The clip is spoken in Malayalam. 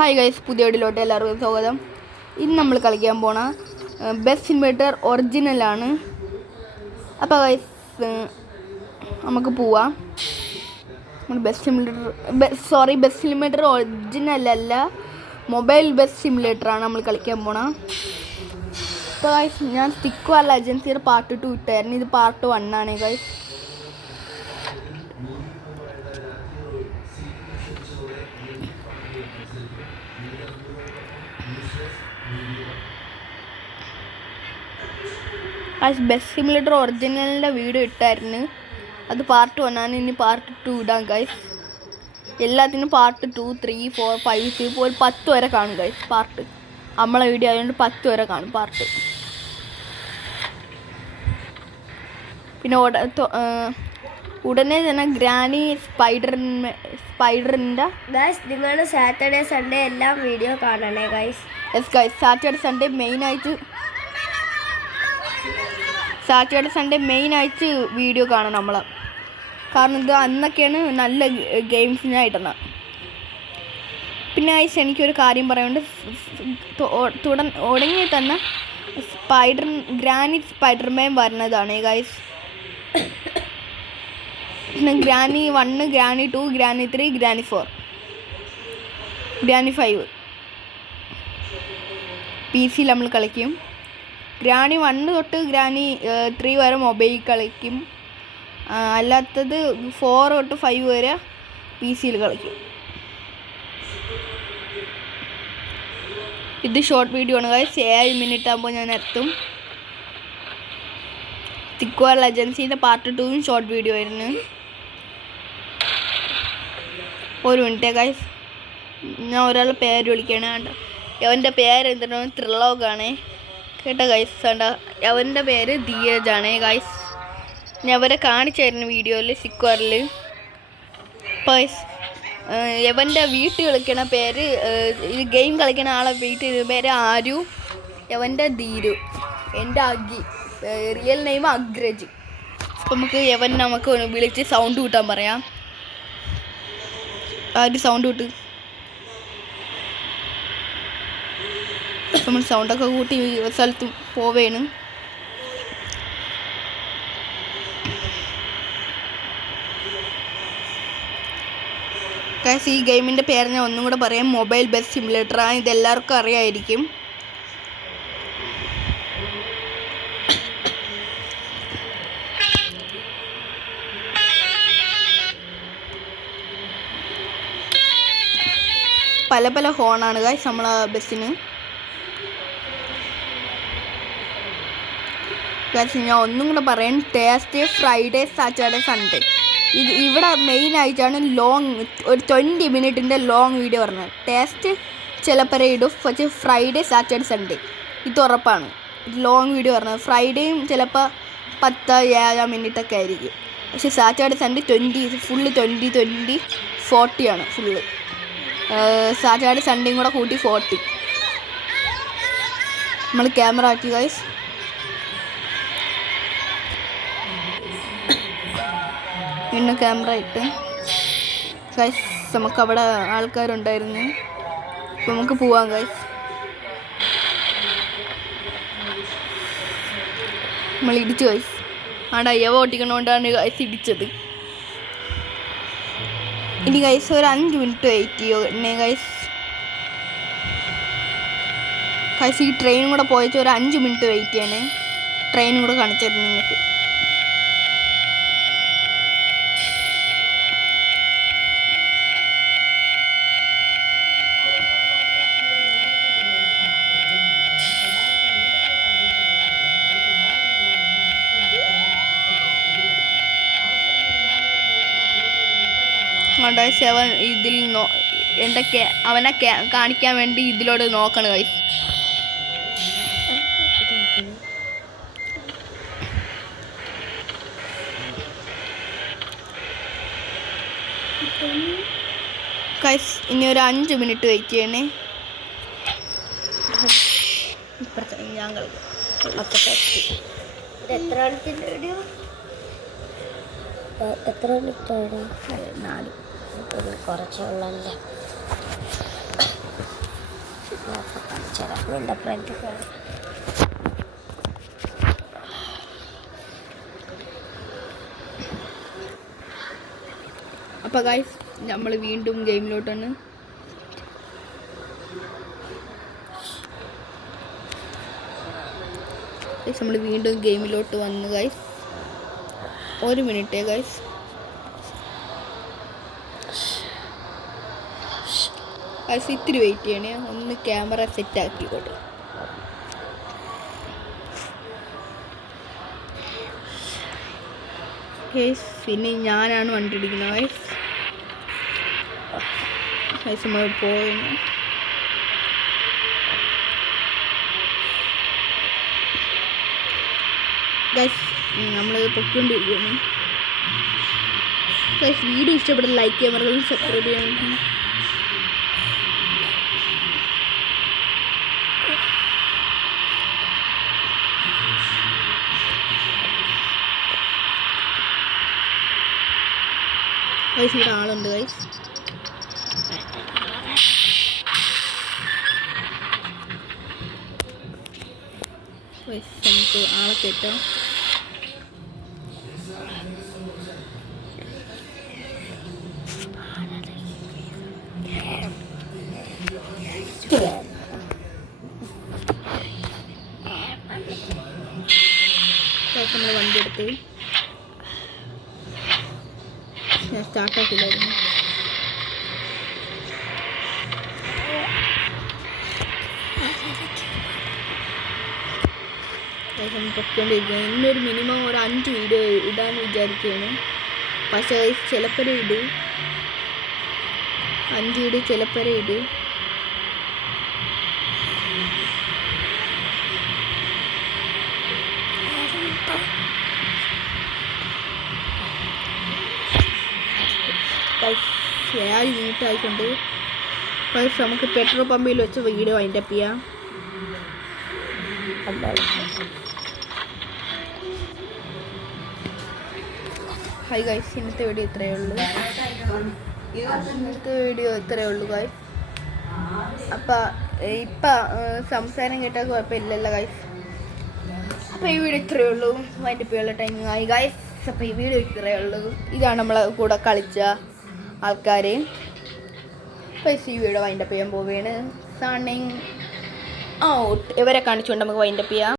ഹായ് ഗൈസ്, പുതിയ വീഡിയോയിലോട്ട് എല്ലാവർക്കും സ്വാഗതം. ഇന്ന് നമ്മൾ കളിക്കാൻ പോണ ബസ് സിമുലേറ്റർ ഒറിജിനലാണ്. അപ്പോൾ ഗൈസ് നമുക്ക് പോവാം. ബസ് സിമുലേറ്റർ ഒറിജിനലല്ല, മൊബൈൽ ബസ് സിമുലേറ്ററാണ് നമ്മൾ കളിക്കാൻ പോണ. അപ്പോൾ ഗൈസ് ഞാൻ സ്റ്റിക്ക് വാർ ലെജൻസിയുടെ പാർട്ട് 2 ഇട്ടായിരുന്നു. ഇത് പാർട്ട് 1 ആണ് ഗൈസ്. ബസ് സിമുലേറ്റർ ഒറിജിനലിൻ്റെ വീഡിയോ ഇട്ടായിരുന്നു. അത് പാർട്ട് 1 ആണ്. ഇനി പാർട്ട് 2 ഇടാം ഗൈസ്. എല്ലാത്തിനും പാർട്ട് 2, 3, 4, 5, 6 ഒരു 10 വരെ കാണും ഗൈസ്. പാർട്ട് നമ്മളെ വീഡിയോ ആയതുകൊണ്ട് 10 വരെ കാണും പാർട്ട്. പിന്നെ ഉടനെ തന്നെ ഗ്രാനി സ്പൈഡറിൻ്റെ ഗൈസ്, നിങ്ങൾ സാറ്റർഡേ സൺഡേ എല്ലാം വീഡിയോ കാണണേ guys. Yes guys, Saturday Sunday മെയിനായിട്ട് വീഡിയോ കാണണം നമ്മൾ. കാരണം ഇത് അന്നൊക്കെയാണ് നല്ല ഗെയിംസിനായിട്ടെന്ന്. പിന്നെ ഗൈസ് എനിക്കൊരു കാര്യം പറയാനുണ്ട്. തുടങ്ങി തന്നെ ഗ്രാനി സ്പൈഡർമാൻ വരുന്നതാണ് ഗൈസ്. പിന്നെ granny 1, granny 2, granny 3, granny 4, granny 5 PC നമ്മൾ കളിക്കും. ഗ്രാനി 1 തൊട്ട് ഗ്രാനി 3 വരെ മൊബൈൽ കളിക്കും. അല്ലാത്തത് 4 തൊട്ട് 5 വരെ PC കളിക്കും. ഇത് ഷോർട്ട് വീഡിയോ ആണ് ഗൈസ്. 7 മിനിറ്റ് ആകുമ്പോൾ ഞാൻ എത്തും. സ്റ്റിക്ക് വാർ ലെജൻസിൻ്റെ പാർട്ട് 2 ഷോർട്ട് വീഡിയോ ആയിരുന്നു. ഒരു മിനിറ്റ് ഗൈസ്, ഞാൻ ഒരാളുടെ പേര് വിളിക്കുകയാണ്. കേട്ടോ, അവൻ്റെ പേര് എന്താണ്? ത്രിലോകാണ് കേട്ടോ ഗൈസ്. കണ്ട, അവൻ്റെ പേര് ധീരജാണ് ഗൈസ്. ഞാൻ അവരെ കാണിച്ചായിരുന്നു വീഡിയോയിൽ സ്റ്റിക്ക് വാറിൽ. ഗൈസ് എവൻ്റെ വീട്ടിൽ കളിക്കണ പേര്, ഇത് ഗെയിം കളിക്കണ ആളെ വീട്ടിൽ പേര് ആരു, എവൻ്റെ ധീരു, എൻ്റെ അഗി, റിയൽ നെയിം അഗ്രജ്. അപ്പം നമുക്ക് വിളിച്ച് സൗണ്ട് കൂട്ടാൻ പറയാം. ആര് സൗണ്ട് കൂട്ട്? നമ്മൾ സൗണ്ടൊക്കെ കൂട്ടി സ്ഥലത്ത് പോവേണ്. ഈ ഗെയിമിൻ്റെ പേര് ഞാൻ ഒന്നും കൂടെ പറയാം. മൊബൈൽ ബസ് സിമുലേറ്ററാണ്. ഇതെല്ലാവർക്കും അറിയാമായിരിക്കും. പല ഹോണാണ് ഗൈസ് നമ്മളെ ബസ്സിന്. ഗൈസ് ഞാൻ ഒന്നും കൂടെ പറയാം. തേഴ്സ്ഡേ, ഫ്രൈഡേ, സാറ്റർഡേ, സൺഡേ ഇവിടെ മെയിനായിട്ടാണ് ഒരു 20 മിനിറ്റിൻ്റെ ലോങ് വീഡിയോ പറഞ്ഞത്. ടേസ്റ്റ് ചിലപ്പോൾ ഇടും, പക്ഷേ ഫ്രൈഡേ, സാറ്റർഡേ, സൺഡേ ഇത് ഉറപ്പാണ് ലോങ് വീഡിയോ പറഞ്ഞത്. ഫ്രൈഡേയും ചിലപ്പോൾ 10-7 മിനിറ്റൊക്കെ ആയിരിക്കും. പക്ഷേ സാറ്റർഡേ, സൺഡേ 20 40 ആണ് ഫുള്ള്. സാറ്റർഡേ സൺഡേയും കൂടെ കൂട്ടി 40. നമ്മൾ ക്യാമറ ആക്കി ഗൈസ്. പിന്നെ ക്യാമറ ഇട്ട് ഗൈസ്. നമുക്ക് അവിടെ ആൾക്കാരുണ്ടായിരുന്നു. അപ്പോൾ നമുക്ക് പോവാം ഗൈസ്. നമ്മൾ ഇടിച്ചു ഗൈസ്. ആടെ അയ്യവ ഓട്ടിക്കണോണ്ടാണ് ഗൈസ് ഇടിച്ചത്. ഇനി ഗൈസ് ഒരു 5 മിനിറ്റ് വെയിറ്റ് ചെയ്യോ എന്നെ ഗൈസ്. ഈ ട്രെയിനും കൂടെ പോയച്ച് ഒരു 5 മിനിറ്റ് വെയിറ്റ് ചെയ്യണേ. ട്രെയിനും കൂടെ കാണിച്ചായിരുന്നു നിങ്ങൾക്ക്. അവൻ ഇതിൽ അവനെ കാണിക്കാൻ വേണ്ടി ഇതിലോട്ട് നോക്കണം ഗൈസ്. ഗൈസ് ഇനി ഒരു 5 മിനിറ്റ് വെയിറ്റ് ചെയ്യണേ. ഞാൻ കളിക്കാം. എത്ര മിനിറ്റാണ്? 4 കുറച്ചുള്ളല്ലേ. എൻ്റെ ഫ്രണ്ട് അപ്പോൾ ഗൈസ് നമ്മൾ വീണ്ടും ഗെയിമിലോട്ടാണ്. നമ്മൾ വീണ്ടും ഗെയിമിലോട്ട് വന്നു ഗൈസ്. ഒരു മിനിറ്റ് ഗൈസ്. ഗൈസ് ഇത്തിരി വെയിറ്റ് ചെയ്യണേ, ഒന്ന് ക്യാമറ സെറ്റ് ആക്കിക്കോട്ടെ. ഗൈസ് പിന്നെ ഞാനാണ് വണ്ടി ഓടിക്കുന്നത് ഗൈസ്. ഗൈസ് നമ്മൾ പോവുന്നു. ഗൈസ് നമ്മൾ പൊയ്ക്കൊണ്ടിരിക്കുകയാണ്. ഗൈസ് വീഡിയോ ഇഷ്ടപ്പെട്ട ലൈക്ക് ചെയ്യാൻ മറക്കരുത്, സബ്സ്ക്രൈബ് ചെയ്യാൻ. ഗൈസ് ഇവിടെ ആളുണ്ട് ഗൈസ്. ഗൈസ് നമുക്ക് ആളെ കയറ്റാം. നമ്മൾ വണ്ടി എടുത്ത് ഞാൻ സ്റ്റാർട്ടാക്കില്ലായിരുന്നു. പൊയ്ക്കൊണ്ടിരിക്കുകയാണ്. ഇന്നൊരു മിനിമം ഒരു 5 വീഡിയോ ഇടാൻ വിചാരിക്കുകയാണ്. പക്ഷേ ചിലപ്പോഴേ ഇടും, 5 വീഡിയോ ചിലപ്പോഴേ ഇടും. നീട്ടായിക്കൊണ്ട് നമുക്ക് പെട്രോൾ പമ്പിൽ വെച്ച് വീഡിയോ വൈൻഡപ്പ് ചെയ്യാം. ഹായ് ഗൈസ്, ഇന്നത്തെ വീഡിയോ ഇത്രയേ ഉള്ളൂ. ഗൈസ്. അപ്പം സംസാരം കേട്ടാൽ കുഴപ്പമില്ലല്ലോ ഗൈസ്. അപ്പോൾ ഈ വീഡിയോ ഇത്രയേ ഉള്ളൂ. വൈൻഡപ്പ് ചെയ്യാനുള്ള ടൈമിങ് ആയി ഗൈസ്. അപ്പോൾ ഈ വീഡിയോ ഇത്രയേ ഉള്ളൂ. ഇതാണ് നമ്മളെ കൂടെ കളിച്ച ആൾക്കാർ. അപ്പോൾ ഈ വീഡിയോ വൈൻഡപ്പ് ചെയ്യാൻ പോവുകയാണ്. സണ്ണിങ് ഔട്ട്. ഇവരെ കാണിച്ചുകൊണ്ട് നമുക്ക് വൈൻഡപ്പ് ചെയ്യാം.